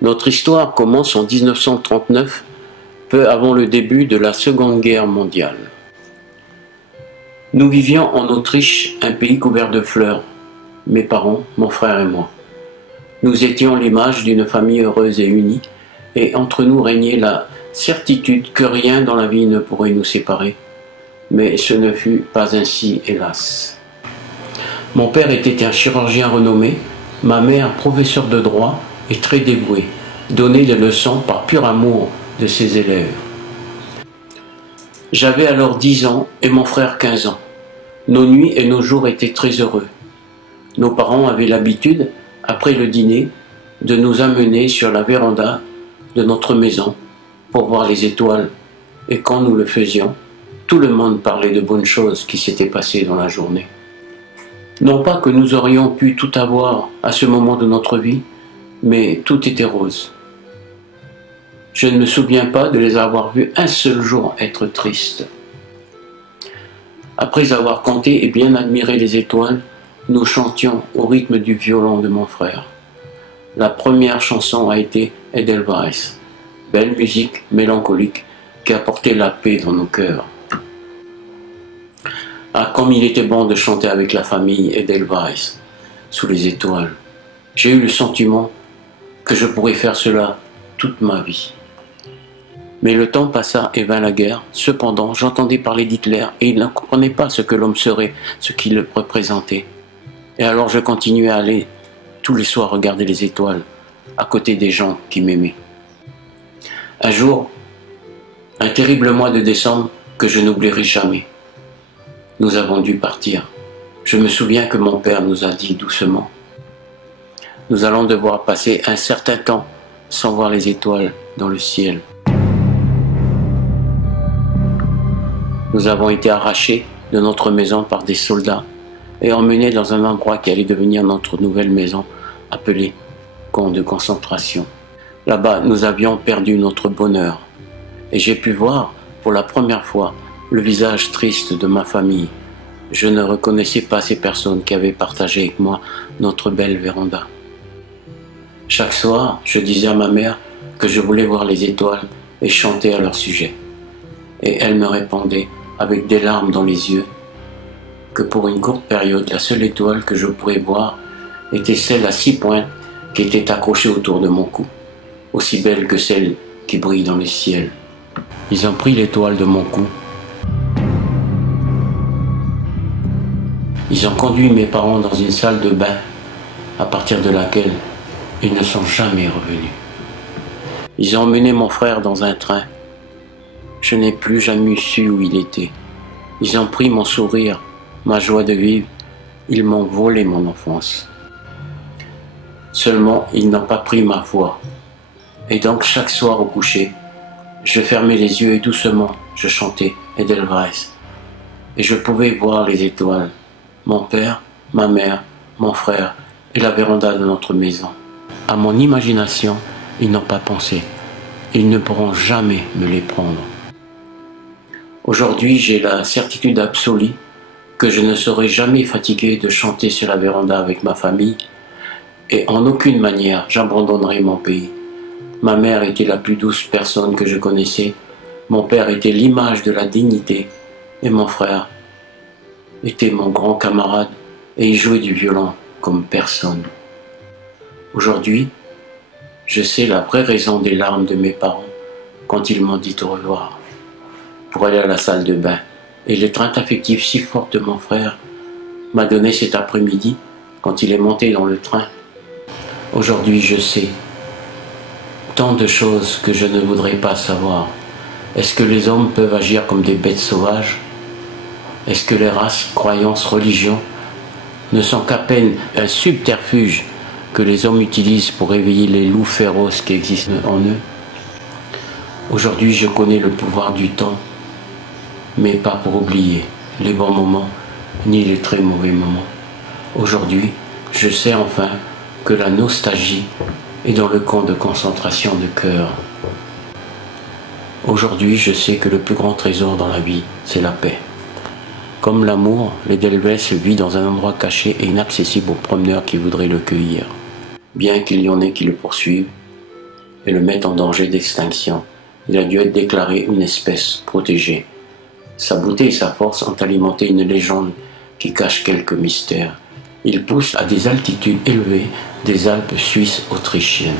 Notre histoire commence en 1939, peu avant le début de la Seconde Guerre mondiale. Nous vivions en Autriche, un pays couvert de fleurs, mes parents, mon frère et moi. Nous étions l'image d'une famille heureuse et unie, et entre nous régnait la certitude que rien dans la vie ne pourrait nous séparer. Mais ce ne fut pas ainsi, hélas. Mon père était un chirurgien renommé, ma mère professeure de droit et très dévouée, donnait des leçons par pur amour de ses élèves. J'avais alors 10 ans et mon frère 15 ans. Nos nuits et nos jours étaient très heureux. Nos parents avaient l'habitude, après le dîner, de nous amener sur la véranda de notre maison pour voir les étoiles, et quand nous le faisions, tout le monde parlait de bonnes choses qui s'étaient passées dans la journée. Non pas que nous aurions pu tout avoir à ce moment de notre vie, mais tout était rose. Je ne me souviens pas de les avoir vus un seul jour être tristes. Après avoir compté et bien admiré les étoiles, nous chantions au rythme du violon de mon frère. La première chanson a été Edelweiss, belle musique mélancolique qui apportait la paix dans nos cœurs. Ah, comme il était bon de chanter avec la famille Edelweiss, sous les étoiles. J'ai eu le sentiment que je pourrais faire cela toute ma vie. Mais le temps passa et vint la guerre. Cependant, j'entendais parler d'Hitler et il ne comprenait pas ce que l'homme serait, ce qu'il représentait. Et alors je continuais à aller tous les soirs regarder les étoiles, à côté des gens qui m'aimaient. Un jour, un terrible mois de décembre que je n'oublierai jamais. Nous avons dû partir. Je me souviens que mon père nous a dit doucement: nous allons devoir passer un certain temps sans voir les étoiles dans le ciel. Nous avons été arrachés de notre maison par des soldats et emmenés dans un endroit qui allait devenir notre nouvelle maison, appelée camp de concentration. Là-bas, nous avions perdu notre bonheur et j'ai pu voir pour la première fois le visage triste de ma famille. Je ne reconnaissais pas ces personnes qui avaient partagé avec moi notre belle véranda. Chaque soir, je disais à ma mère que je voulais voir les étoiles et chanter à leur sujet. Et elle me répondait, avec des larmes dans les yeux, que pour une courte période, la seule étoile que je pourrais voir était celle à 6 pointes qui était accrochée autour de mon cou, aussi belle que celle qui brille dans le ciel. Ils ont pris l'étoile de mon cou. Ils ont conduit mes parents dans une salle de bain, à partir de laquelle ils ne sont jamais revenus. Ils ont emmené mon frère dans un train. Je n'ai plus jamais su où il était. Ils ont pris mon sourire, ma joie de vivre. Ils m'ont volé mon enfance. Seulement, ils n'ont pas pris ma foi. Et donc, chaque soir au coucher, je fermais les yeux et doucement, je chantais Edelweiss. Et je pouvais voir les étoiles, mon père, ma mère, mon frère et la véranda de notre maison. À mon imagination, ils n'ont pas pensé. Ils ne pourront jamais me les prendre. Aujourd'hui, j'ai la certitude absolue que je ne serai jamais fatigué de chanter sur la véranda avec ma famille et en aucune manière j'abandonnerai mon pays. Ma mère était la plus douce personne que je connaissais, mon père était l'image de la dignité et mon frère était mon grand camarade et il jouait du violon comme personne. Aujourd'hui, je sais la vraie raison des larmes de mes parents quand ils m'ont dit au revoir pour aller à la salle de bain. Et l'étreinte affective si forte de mon frère m'a donné cet après-midi quand il est monté dans le train. Aujourd'hui, je sais tant de choses que je ne voudrais pas savoir. Est-ce que les hommes peuvent agir comme des bêtes sauvages? Est-ce que les races, croyances, religions ne sont qu'à peine un subterfuge que les hommes utilisent pour éveiller les loups féroces qui existent en eux? Aujourd'hui, je connais le pouvoir du temps, mais pas pour oublier les bons moments ni les très mauvais moments. Aujourd'hui, je sais enfin que la nostalgie est dans le camp de concentration de cœur. Aujourd'hui, je sais que le plus grand trésor dans la vie, c'est la paix. Comme l'amour, l'Edelweiss vit dans un endroit caché et inaccessible aux promeneurs qui voudraient le cueillir. Bien qu'il y en ait qui le poursuivent, et le met en danger d'extinction. Il a dû être déclaré une espèce protégée. Sa beauté et sa force ont alimenté une légende qui cache quelques mystères. Il pousse à des altitudes élevées des Alpes suisses autrichiennes.